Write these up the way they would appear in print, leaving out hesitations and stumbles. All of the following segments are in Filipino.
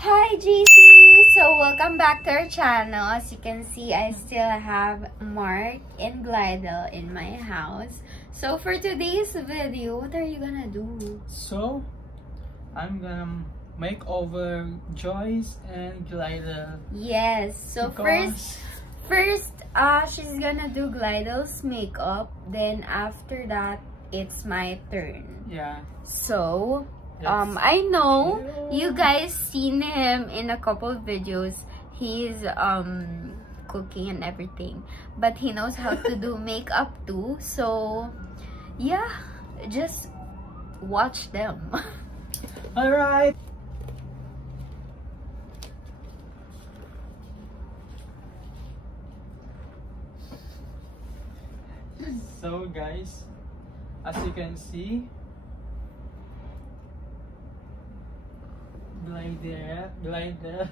Hi JC! So welcome back to our channel. As you can see, I still have Mark and Glidel in my house. So for today's video, what are you gonna do? So I'm gonna make over Joyce and Glidel. Yes. So Because... first, she's gonna do Glidel's makeup. Then after that, it's my turn. Yeah. So I know you guys seen him in a couple of videos. He's cooking and everything, but he knows how to do makeup too. So yeah, just watch them. All right. So guys, as you can see, Glidel.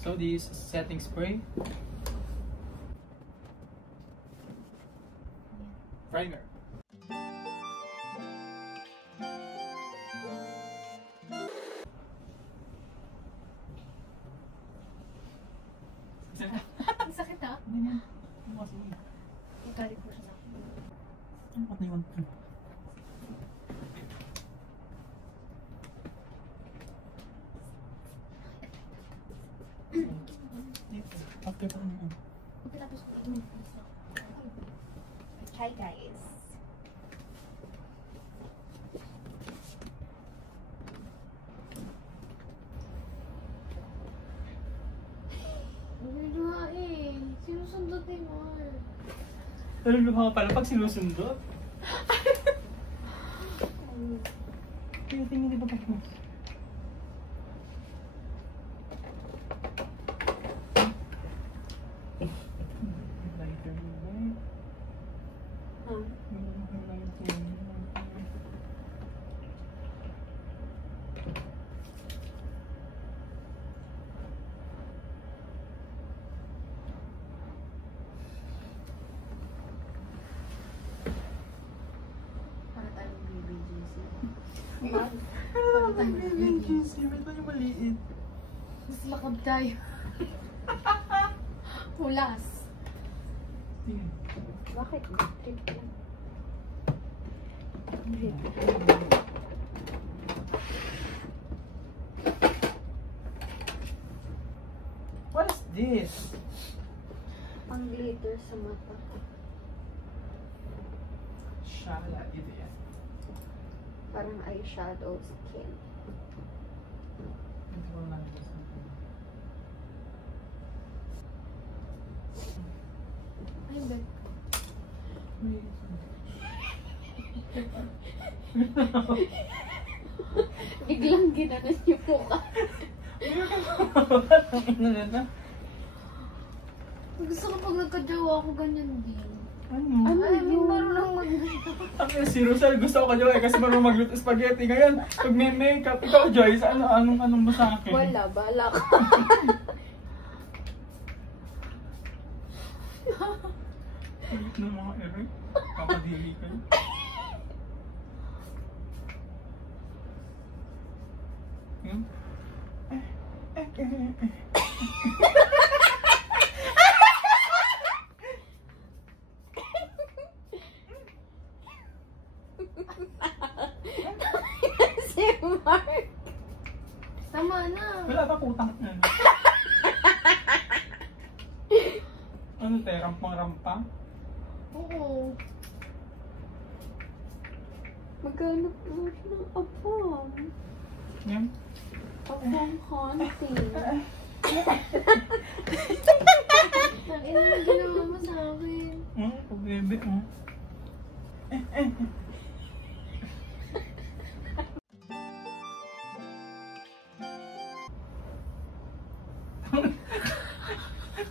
So this setting spray, primer. Ang sakit ha? Ikalit mo siya sa akin. Ano na yun? After pa naman. Hi guys. Sinusundot ni Mar. Naluluha ka pala pag sinusundot. Tingin ba mo? Para tayong BBGC. Ba't tayo maliit? Mas lakab tayo. Hulas. Tingin. Bakit? Trip lang. What is this? Pang glitter sa mata. Shala, ito yan. Parang eyeshadow skin. Ito ko lang ito sa akin. Ay, ba? Biglang ginanon niyo po ka. Gusto ko pag nagka-jowa ako ganyan din. Ano? Ay, may marunong mag-ganyan. Ang si Rosal, gusto ko Joy kasi marunong magluto spaghetti. Ngayon, pag may makeup, ikaw Joyce, anong mo sa akin? Wala, bala ka. Ulit ng mga ere. Papadili kayo. Hmm? Si Mark. Tama na. Wala pa putang yan. Ano tayo? Rampang-rampang? Oo. Maghanap mo siya ng abang. Yan? Abang hunting. Ang ina na ginawa mo sa akin. Pag-bebe, oh.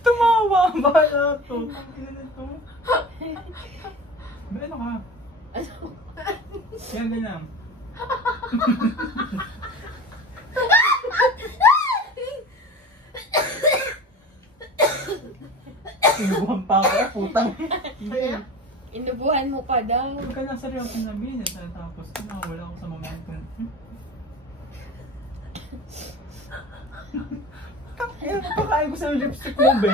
Tumawa! Bahala to. Tangina na to. Ba, ano ka? Yan, ganyan. Sinubuhan pa ako, putang. Inubuhan mo pa daw. Huwag ka lang seryoso na business tapos nakawala ako sa momentum. Pakain ko sa lipstick mo, be.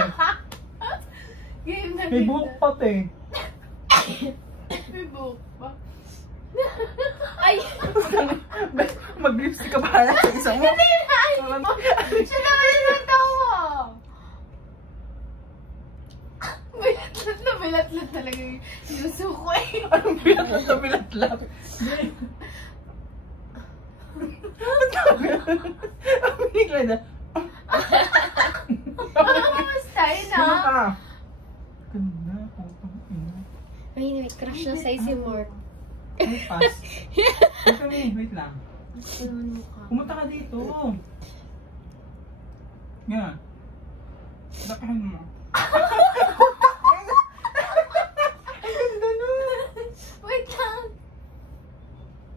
Game na May buhok pati. May buhok pa. Ay! Mag-lipstick ka ba sa isa mo? Siya naman yung tawa! Bilat-lat talaga yung yuso ko eh. Anong bilat na bilat-lat? Ang binigla na. Kamusta yun ah? Ganda, putang ina. Ay, may crush na sa'yo si Mark. Ay, pass. Wait lang. Pumunta ka dito. Yan. Lakahan mo. Wait lang!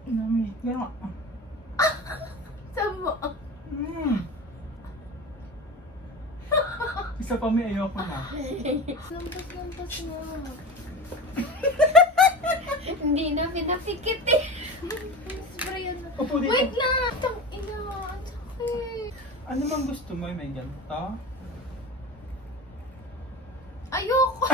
Nami, gano'n. Sama. Isa pa may ayoko na. Lampas na. Hindi na pinapikit eh. Spray na. Upo dito. Wait lang! Tang ina, ang sakit. Ano bang gusto mo? May ganito? Ayoko!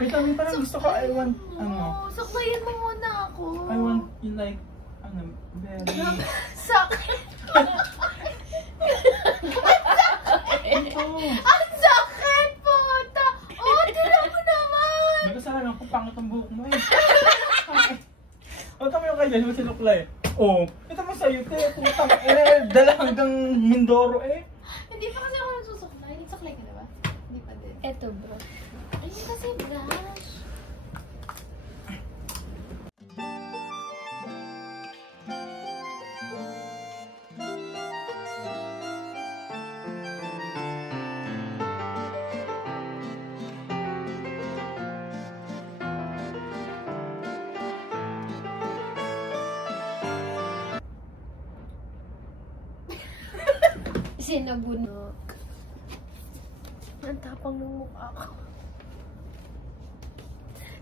Wait lang, parang gusto ko, I want, ano? Saklayan mo muna ako. I want you like, very... Sakit! Ito! Ang sakit po! Oh, tira mo naman! May kasalanan ko, pangit ang buhok mo eh. O, tama yung kay Josh, masinuklay. Oh, ito mo sa'yo, te. Putang dala hanggang Mindoro eh. Hindi pa kasi ako nagsusuklay. Nagsuklay ka na ba? Hindi pa din. Eto bro. Ay, kasi brush. Sinabunok. Ang tapang ng mukha ko.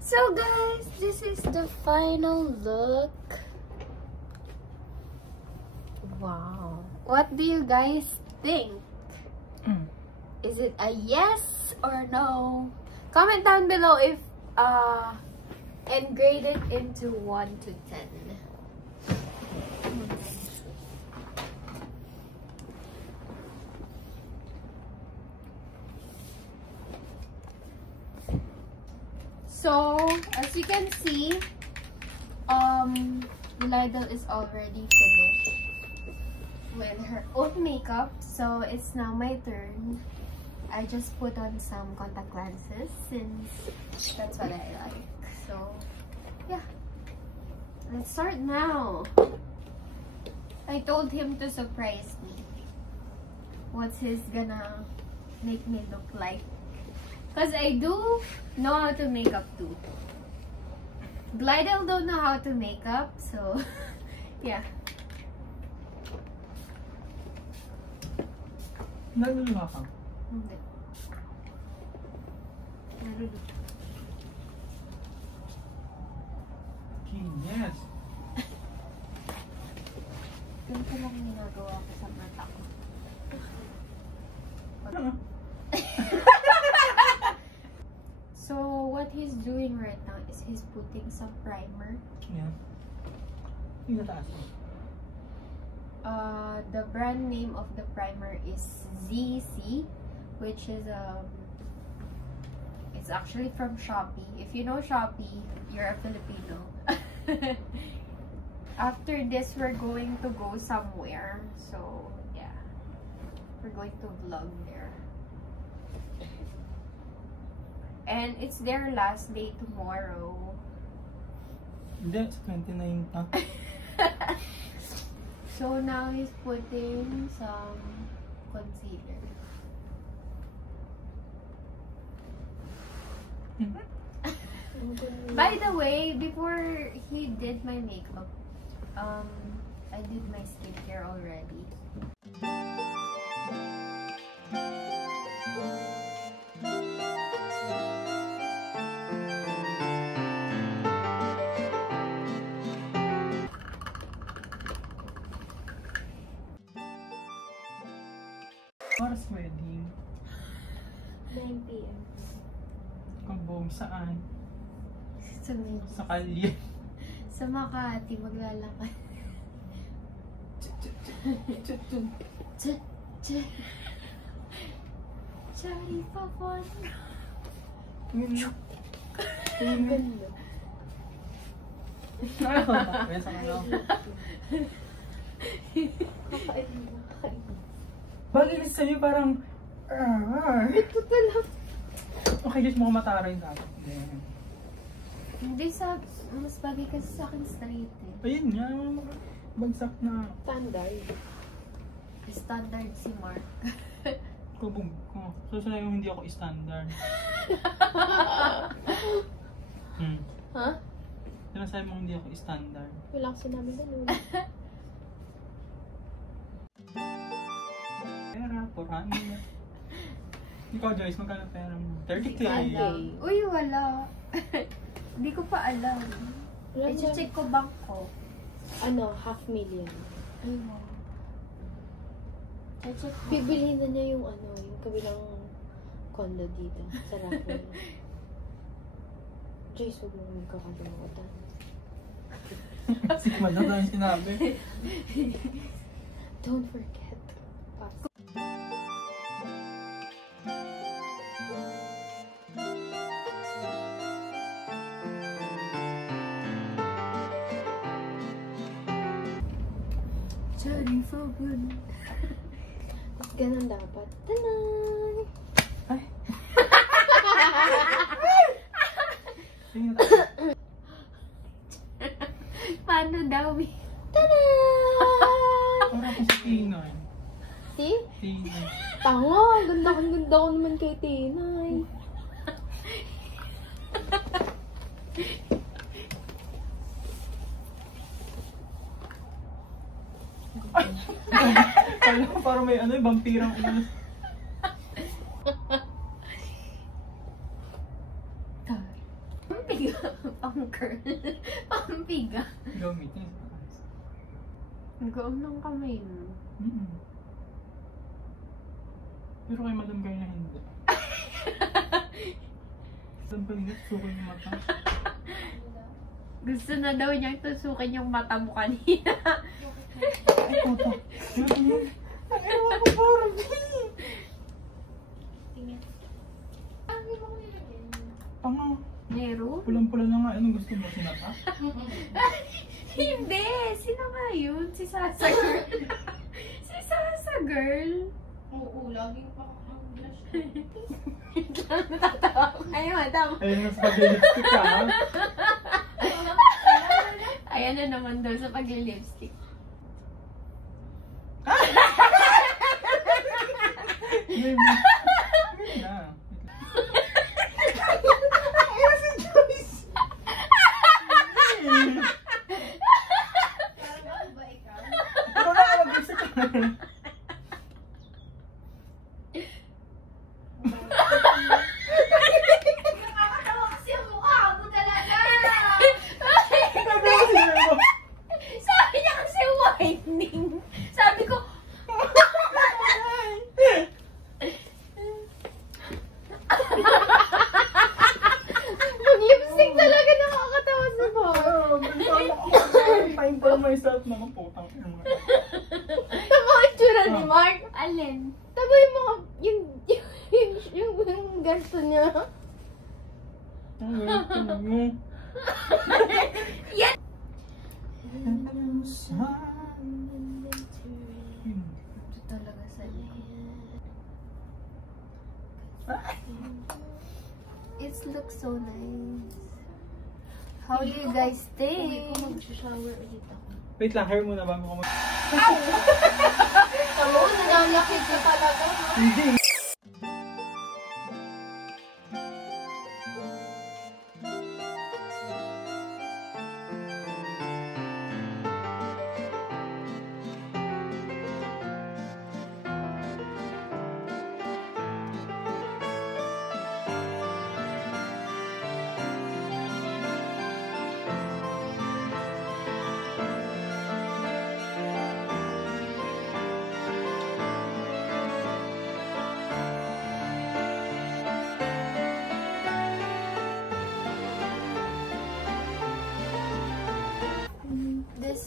So guys, this is the final look. Wow. What do you guys think? Is it a yes or no? Comment down below if and grade it into 1 to 10. So, as you can see, Lydell is already finished with her own makeup. So, it's now my turn. I just put on some contact lenses since that's what I like. So, yeah. Let's start now. I told him to surprise me. What's he's gonna make me look like. Because I do know how to make up too. Glidel don't know how to make up, so yeah. Naluluha ka? Hindi. Naluluha. Yes. Ganito lang ginagawa ko sa mata ko. Ano? So, what he's doing right now is he's putting some primer. Yeah. Yung nataas mo. The brand name of the primer is ZC, which is it's actually from Shopee. If you know Shopee, you're a Filipino. After this, we're going to go somewhere. So, yeah. We're going to vlog there. And it's their last day tomorrow. Hindi, sa 29 pa. So now he's putting some concealer. By the way, before he did my makeup, I did my skincare already. Saan? Sa Medyo. Sa kalye. Sa Makati, maglalakad. Chari Papon. Ang ganda. Ayan sa kanila. Bagay sa'yo parang... Ito talaga. Okay, guys, mukhang mataray na ako. Hindi mas bagay kasi sa akin straight eh. Ayun nga, bagsak na. Standard. Standard si Mark. Kubog ko. So, sa'yo yung hindi ako standard. Ha? Sinasabi mo hindi ako standard. Wala ko sinabi ganun. Pera, 400. Ikaw, Joyce, magkano pera mo? 30K. Uy, wala. Hindi ko pa alam. Wala I-check ko bank ko. Ano, 500,000. Ay, wow. I-check ko. Bibilhin na niya yung ano, yung kabilang condo dito. Sa Rapper. Joyce, huwag mo magkakalimutan. Kasi madam na yung sinabi. Don't forget. Pass. Sorry for good. Tapos ganun dapat. Tanay! Ay! Tingnan tayo. Paano daw? Tanay! Parang ako si Tinay. Si? Tinay. Tanga! Ganda ko naman kay Tinay. Kala ko parang may ano, vampirang ulas. Pampiga. Pang-curl. Pampiga. Gamitin. Ang gaam ng kamay mo. Pero kay Madam Guy na hindi. Madam Guy na, sukin yung mata. Gusto na daw niyang tusukin yung mata mo kanina. Ay, puto. Ano yun? Ang ewan ko parang. Tingnan. Tanga. Meron? Pulang-pula na nga. Anong gusto mo? Sinata? Hindi! Sino nga yun? Si Sasa girl. Si Sasa girl. Oo, laging pa ang blush. Natatawa ko kayo, madam. Ayun na sa pag-lipstick ka, ha? Ayan na naman daw sa pag-lipstick. Maybe. Ayun na. Ayun si Joyce. Parang ba ikaw? Pero na ako mag-lipstick ka. Nakakatawa kasi ang mukha mo talaga! Sabi niya kasi whitening. Sabi ko, Mag-lipstick talaga nakakatawa sa Time for myself naman putang ina mo. Tama ang itsura ni Mark. alin? Tama yung mga, yung ganito niya. Yan! Ito talaga sa It looks so nice. How do you guys think? Mag-shower ulit ako. Wait lang, hair muna bago ko mag... Oo, nananakit ka talaga. Hindi.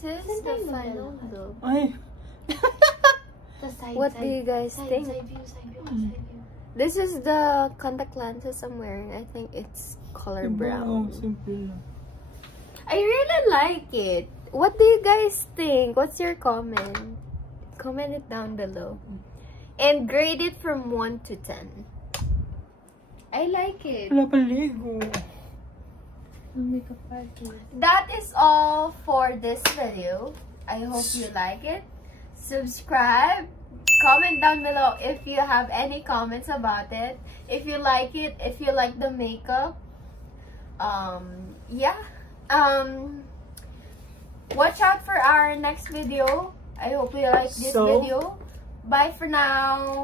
this is the final look. Ay, What do you guys think? Side view, side view, side view. This is the contact lenses I'm wearing. I think it's color brown. simple lang. I really like it. What do you guys think? What's your comment? Comment it down below. And grade it from 1 to 10. I like it. Wala pang Lego. Makeup artist. That is all for this video. I hope you like it. Subscribe. Comment down below if you have any comments about it. If you like it, if you like the makeup. Yeah. Watch out for our next video. I hope you like this video. Bye for now.